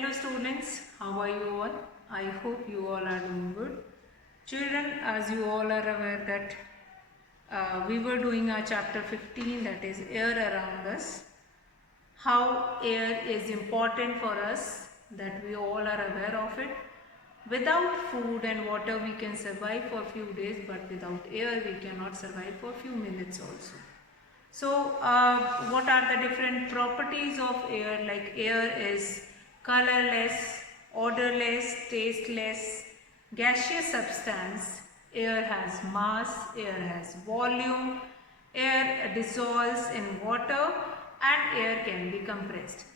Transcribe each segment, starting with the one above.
Hello students, how are you all? I hope you all are doing good. Children, as you all are aware that we were doing our chapter 15, that is air around us. How air is important for us, that we all are aware of it. Without food and water we can survive for a few days, but without air we cannot survive for a few minutes also. So, what are the different properties of air? Like air is colorless, odorless, tasteless, gaseous substance. Air has mass, air has volume, air dissolves in water, and air can be compressed.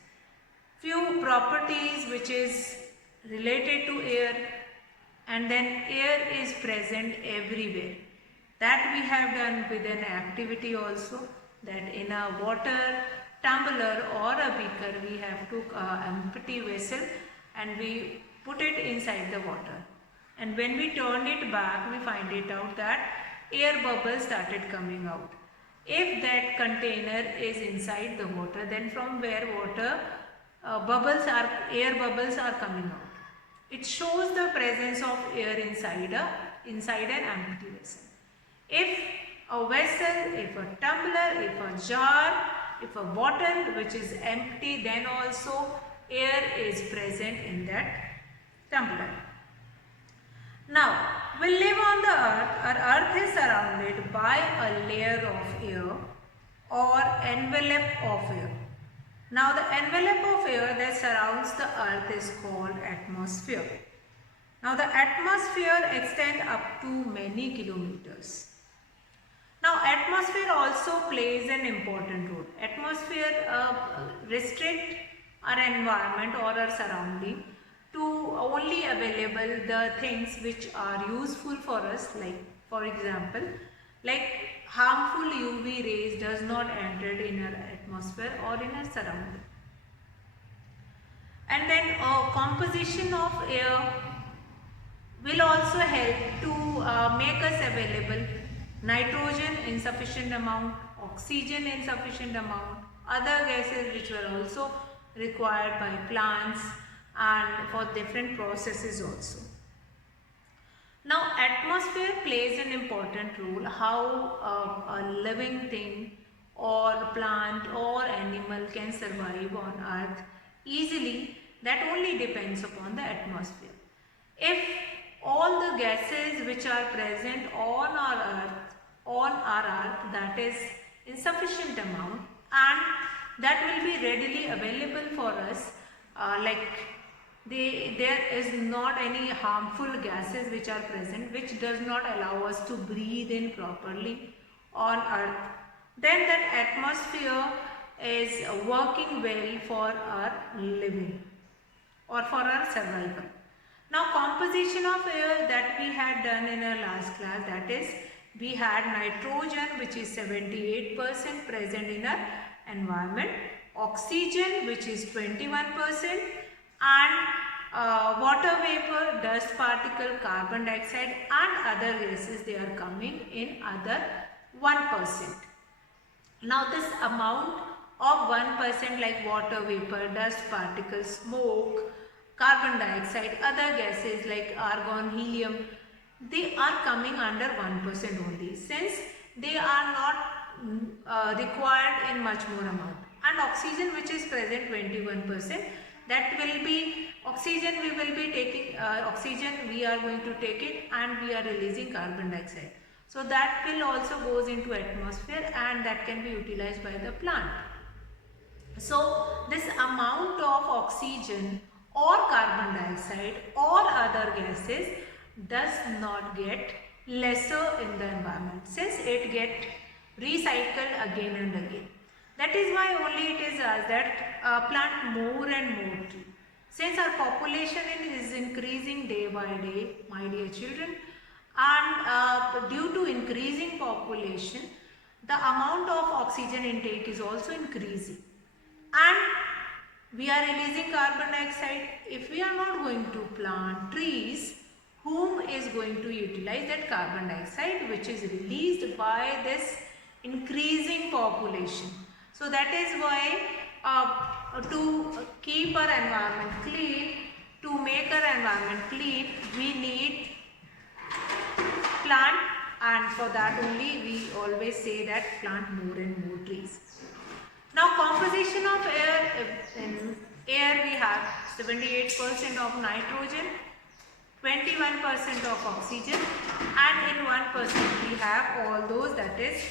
Few properties which is related to air, and then air is present everywhere. That we have done with an activity also, that in a water tumbler or a beaker we have took an empty vessel and we put it inside the water, and when we turned it back we find it out that air bubbles started coming out. If that container is inside the water, then from where water air bubbles are coming out. It shows the presence of air inside an empty vessel. If a vessel, if a tumbler, if a jar, if a bottle which is empty, then also air is present in that tumbler. Now, we live on the earth. Our earth is surrounded by a layer of air or envelope of air. Now, the envelope of air that surrounds the earth is called atmosphere. Now, the atmosphere extends up to many kilometers. Now, atmosphere also plays an important role. Atmosphere restrict our environment or our surrounding to only available the things which are useful for us, like for example, like harmful UV rays does not enter in our atmosphere or in our surrounding. And then composition of air will also help to make us available nitrogen in sufficient amount, oxygen in sufficient amount, other gases which were also required by plants and for different processes also. Now, atmosphere plays an important role how a living thing or plant or animal can survive on earth easily. That only depends upon the atmosphere. If all the gases which are present on our earth, that is in sufficient amount, and that will be readily available for us, there is not any harmful gases which are present, which does not allow us to breathe in properly on earth, then that atmosphere is working well for our living or for our survival. Now, composition of air that we had done in our last class, that is we had nitrogen which is 78% present in our environment, oxygen which is 21%, and water vapor, dust particle, carbon dioxide and other gases, they are coming in other 1%. Now, this amount of 1% like water vapor, dust particles, smoke, carbon dioxide, other gases like argon, helium, they are coming under 1% only, since they are not required in much more amount. And oxygen which is present 21%, that will be oxygen we will be taking, oxygen we are going to take it and we are releasing carbon dioxide. So that will also goes into atmosphere and that can be utilized by the plant. So this amount of oxygen or carbon dioxide or other gases does not get lesser in the environment, since it get recycled again and again. That is why only it is asked that plant more and more tree. Since our population is increasing day by day, my dear children, and due to increasing population, the amount of oxygen intake is also increasing. And we are releasing carbon dioxide. If we are not going to plant trees, whom is going to utilize that carbon dioxide which is released by this increasing population? So that is why to keep our environment clean, to make our environment clean, we need plant, and for that only we always say that plant more and more trees. Now composition of air, in air we have 78% of nitrogen, 21% of oxygen, and in 1% we have all those, that is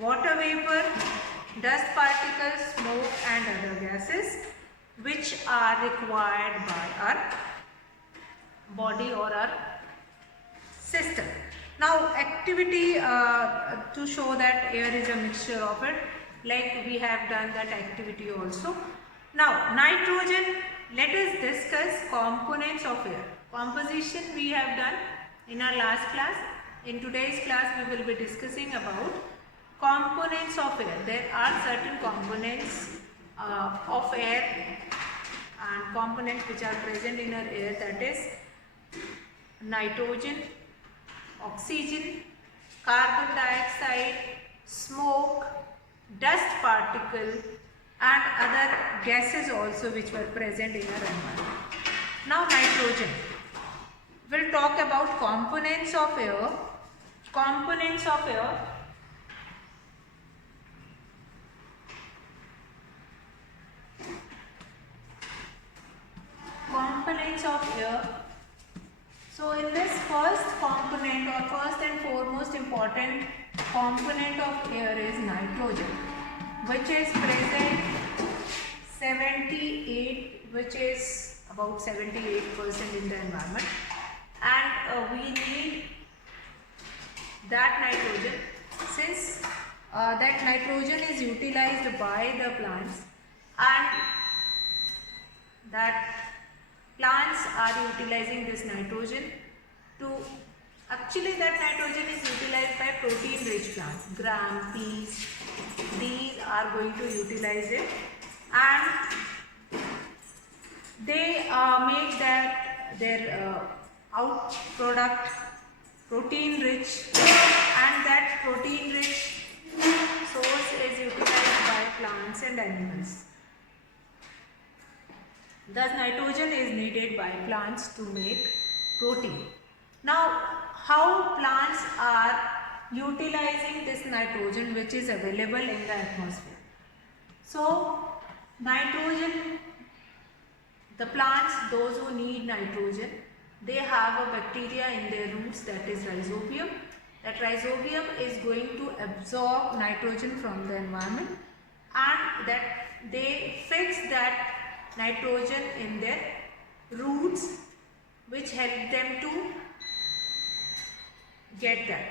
water vapor, dust particles, smoke and other gases which are required by our body or our system. Now activity to show that air is a mixture of it, like we have done that activity also. Now nitrogen, let us discuss components of air. Composition we have done in our last class. In today's class we will be discussing about components of air. There are certain components of air and components which are present in our air, that is nitrogen, oxygen, carbon dioxide, smoke, dust particle and other gases also which were present in our environment. Now nitrogen. We'll talk about components of air. Components of air. Components of air. So in this first component, or first and foremost important component of air is nitrogen, which is present 78, which is about 78% in the environment, and we need that nitrogen, since that nitrogen is utilized by the plants, and that plants are utilizing this nitrogen to, actually that nitrogen is utilized by protein rich plants, gram, peas, these are going to utilize it, and they make that their out product protein rich, and that protein rich source is utilized by plants and animals. Thus nitrogen is needed by plants to make protein. Now how plants are utilizing this nitrogen which is available in the atmosphere? So nitrogen, the plants, those who need nitrogen, they have a bacteria in their roots, that is rhizobium. That rhizobium is going to absorb nitrogen from the environment, and that they fix that nitrogen in their roots, which help them to get that.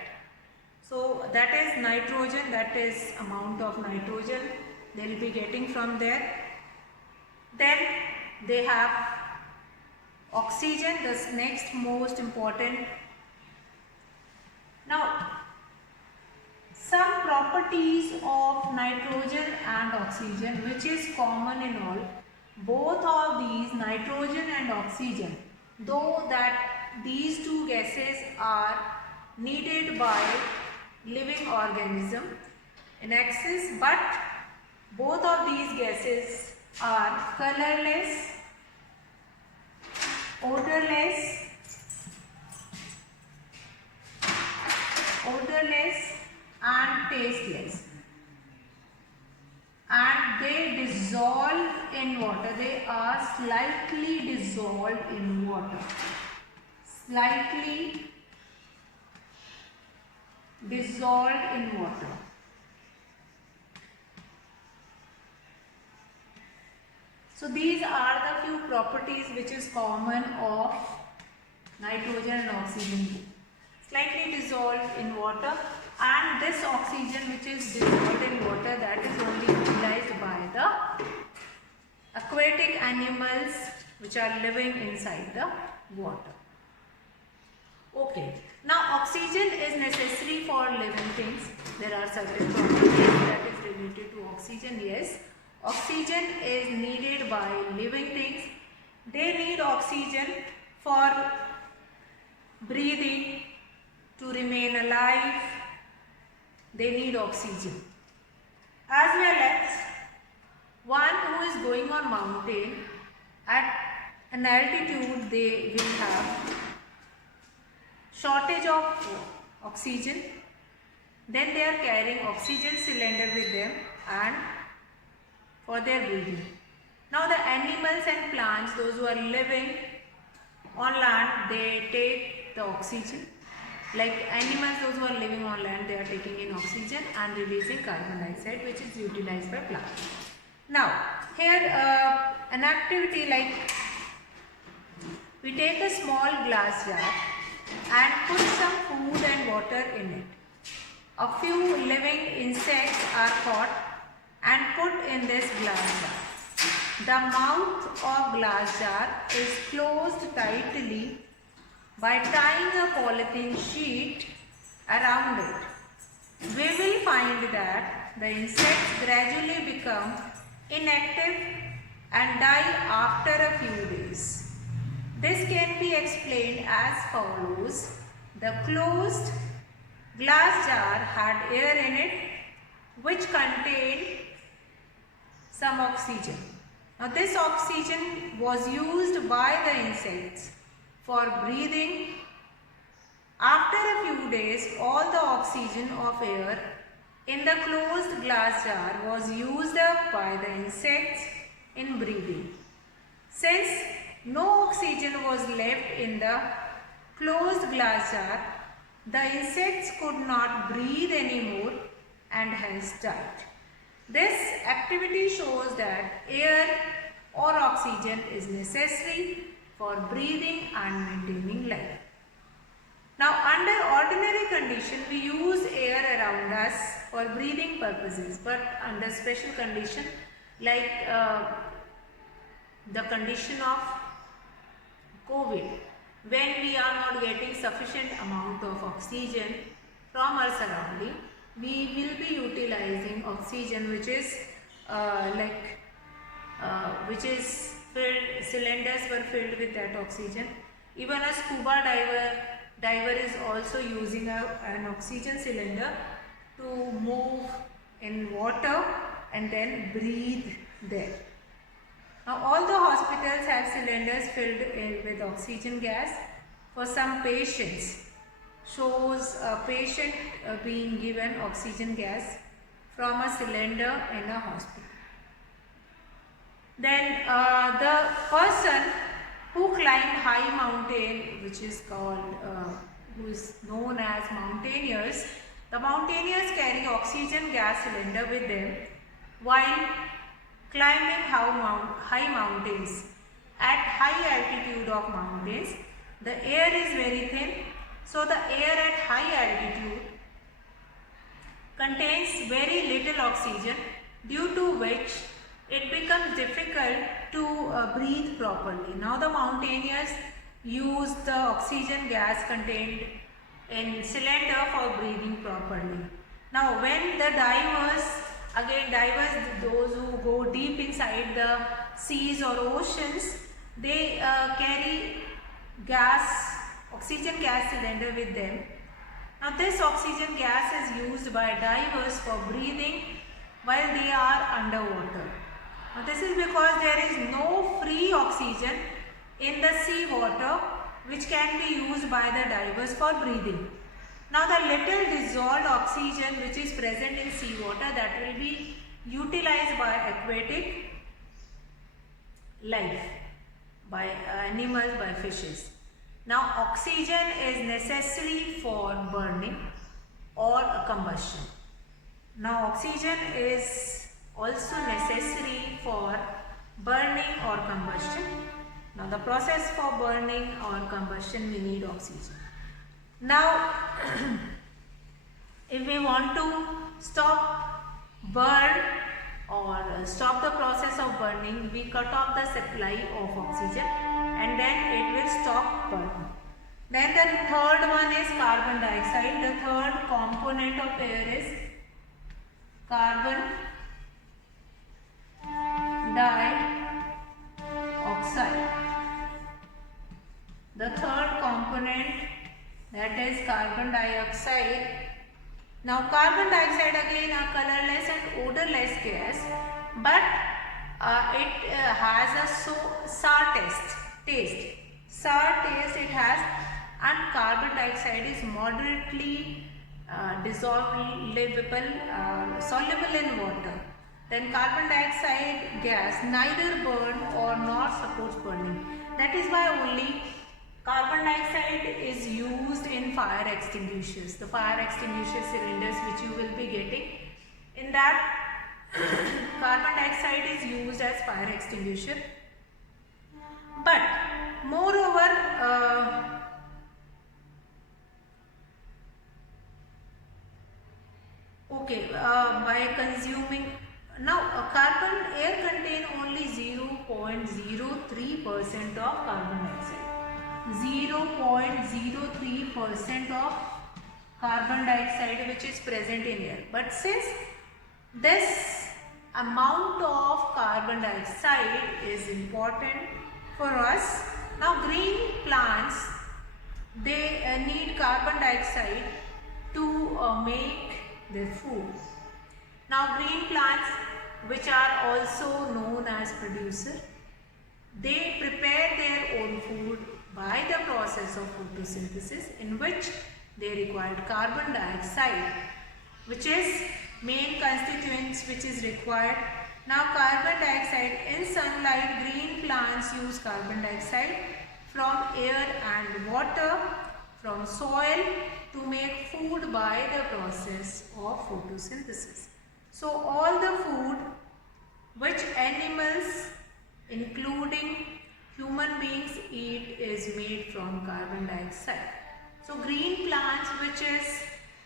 So that is nitrogen, that is amount of nitrogen they will be getting from there. Then they have oxygen, the next most important. Now some properties of nitrogen and oxygen which is common in all, both of these, nitrogen and oxygen, though that these two gases are needed by living organism in excess, but both of these gases are colorless, odorless, and tasteless, and they dissolve in water. They are slightly dissolved in water, slightly dissolved in water. So these are the few properties which is common of nitrogen and oxygen. Slightly dissolved in water, and this oxygen which is dissolved in water, that is only utilized by the aquatic animals which are living inside the water. Okay. Now oxygen is necessary for living things. There are certain properties that is related to oxygen. Yes, oxygen is needed by living things. They need oxygen for breathing, to remain alive. They need oxygen. As well as one who is going on mountain, at an altitude they will have shortage of oxygen. Then they are carrying oxygen cylinder with them and for their breathing. Now the animals and plants, those who are living on land, they take the oxygen. Like animals, those who are living on land, they are taking in oxygen and releasing carbon dioxide, which is utilized by plants. Now here an activity like we take a small glass jar and put some food and water in it. A few living insects are caught and put in this glass jar. The mouth of glass jar is closed tightly by tying a polythene sheet around it. We will find that the insects gradually become inactive and die after a few days. This can be explained as follows. The closed glass jar had air in it which contained some oxygen. Now this oxygen was used by the insects for breathing. After a few days, all the oxygen of air in the closed glass jar was used up by the insects in breathing. Since no oxygen was left in the closed glass jar, the insects could not breathe anymore and hence died. This activity shows that air or oxygen is necessary for breathing and maintaining life. Now under ordinary condition we use air around us for breathing purposes, but under special condition like the condition of COVID, when we are not getting sufficient amount of oxygen from our surrounding, we will be utilizing oxygen which is filled, cylinders were filled with that oxygen. Even a scuba diver is also using an oxygen cylinder to move in water and then breathe there. Now all the hospitals have cylinders filled with oxygen gas. For some patients, shows a patient being given oxygen gas from a cylinder in a hospital. Then the person who climbed high mountain, which is called, who is known as mountaineers, the mountaineers carry oxygen gas cylinder with them while climbing high mountains. At high altitude of mountains, the air is very thin, so the air at high altitude contains very little oxygen, due to which it becomes difficult to breathe properly. Now the mountaineers use the oxygen gas contained in cylinder for breathing properly. Now when the divers, those who go deep inside the seas or oceans, they carry oxygen gas cylinder with them. Now this oxygen gas is used by divers for breathing while they are underwater. Now this is because there is no free oxygen in the sea water which can be used by the divers for breathing. Now the little dissolved oxygen which is present in sea water, that will be utilized by aquatic life, by animals, by fishes. Now oxygen is necessary for burning or combustion. Now oxygen is also necessary for burning or combustion. Now the process for burning or combustion, we need oxygen. Now if we want to stop burn or stop the process of burning, we cut off the supply of oxygen and then it will stop burning. Then the third one is carbon dioxide. The third component of air is carbon dioxide. The third component, that is carbon dioxide. Now carbon dioxide again a colorless and odorless gas, but it has a sour taste. Sour taste it has, and carbon dioxide is moderately soluble in water. Then carbon dioxide gas neither burn or nor supports burning. That is why only carbon dioxide is used in fire extinguishers. The fire extinguisher cylinders which you will be getting, in that carbon dioxide is used as fire extinguisher. But moreover, by consuming, now carbon air contain only 0.03% of carbon dioxide. 0.03% of carbon dioxide which is present in air. But since this amount of carbon dioxide is important for us, now green plants, they need carbon dioxide to make their food. Now green plants, which are also known as producer, they prepare their own food by the process of photosynthesis, in which they required carbon dioxide, which is main constituents which is required. Now carbon dioxide in sunlight, green plants use carbon dioxide from air and water, from soil, to make food by the process of photosynthesis. So all the food which animals including human beings eat is made from carbon dioxide. So green plants, which is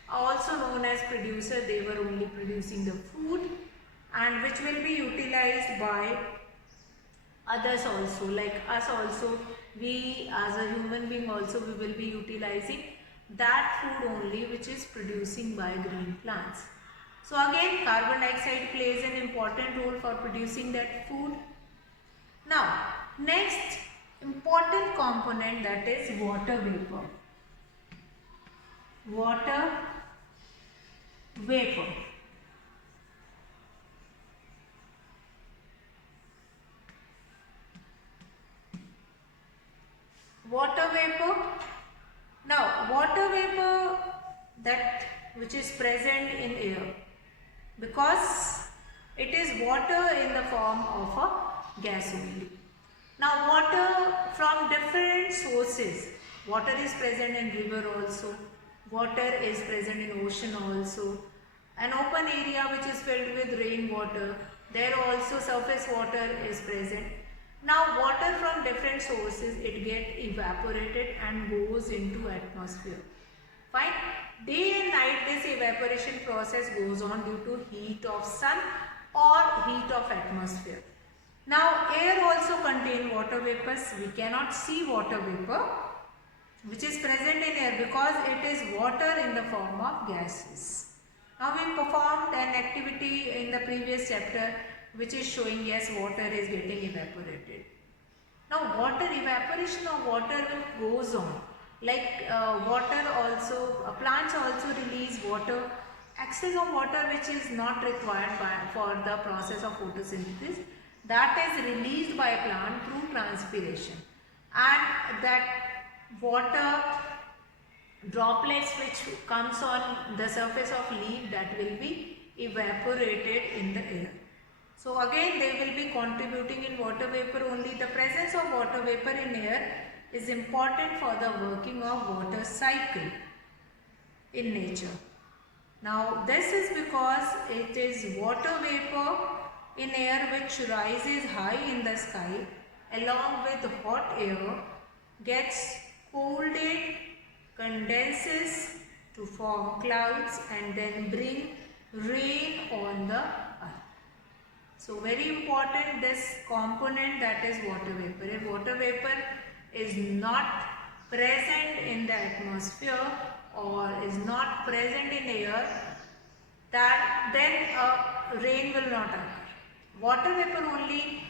also known as producer, they were only producing the food, and which will be utilized by others also, like us also. We as a human being also, we will be utilizing that food only which is producing by green plants. So again, carbon dioxide plays an important role for producing that food. Now next important component, that is water vapor. Water vapor. Water vapor. Now water vapor, that which is present in air, because it is water in the form of a gas only. Now water from different sources. Water is present in river also. Water is present in ocean also. An open area which is filled with rainwater, there also surface water is present. Now water from different sources, it gets evaporated and goes into atmosphere. Fine. Day and night this evaporation process goes on due to heat of sun or heat of atmosphere. Now air also contains water vapors. We cannot see water vapor which is present in air because it is water in the form of gases. Now we performed an activity in the previous chapter which is showing, yes, water is getting evaporated. Now water, evaporation of water goes on. Like water also, plants also release water, excess of water which is not required for the process of photosynthesis, that is released by plant through transpiration, and that water droplets which comes on the surface of leaf, that will be evaporated in the air. So again they will be contributing in water vapor only. The presence of water vapor in air is important for the working of water cycle in nature. Now this is because it is water vapor in air which rises high in the sky along with hot air, gets folded, condenses to form clouds, and then bring rain on the earth. So very important this component, that is water vapor. If water vapor is not present in the atmosphere or is not present in air, then rain will not occur. Water vapor only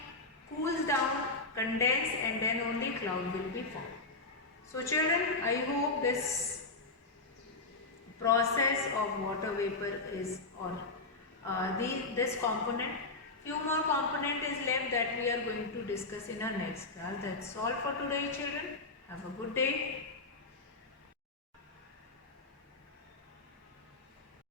cools down, condense, and then only cloud will be formed. So children, I hope this process of water vapor is, or this component Few more component is left that we are going to discuss in our next class. That's all for today, children. Have a good day.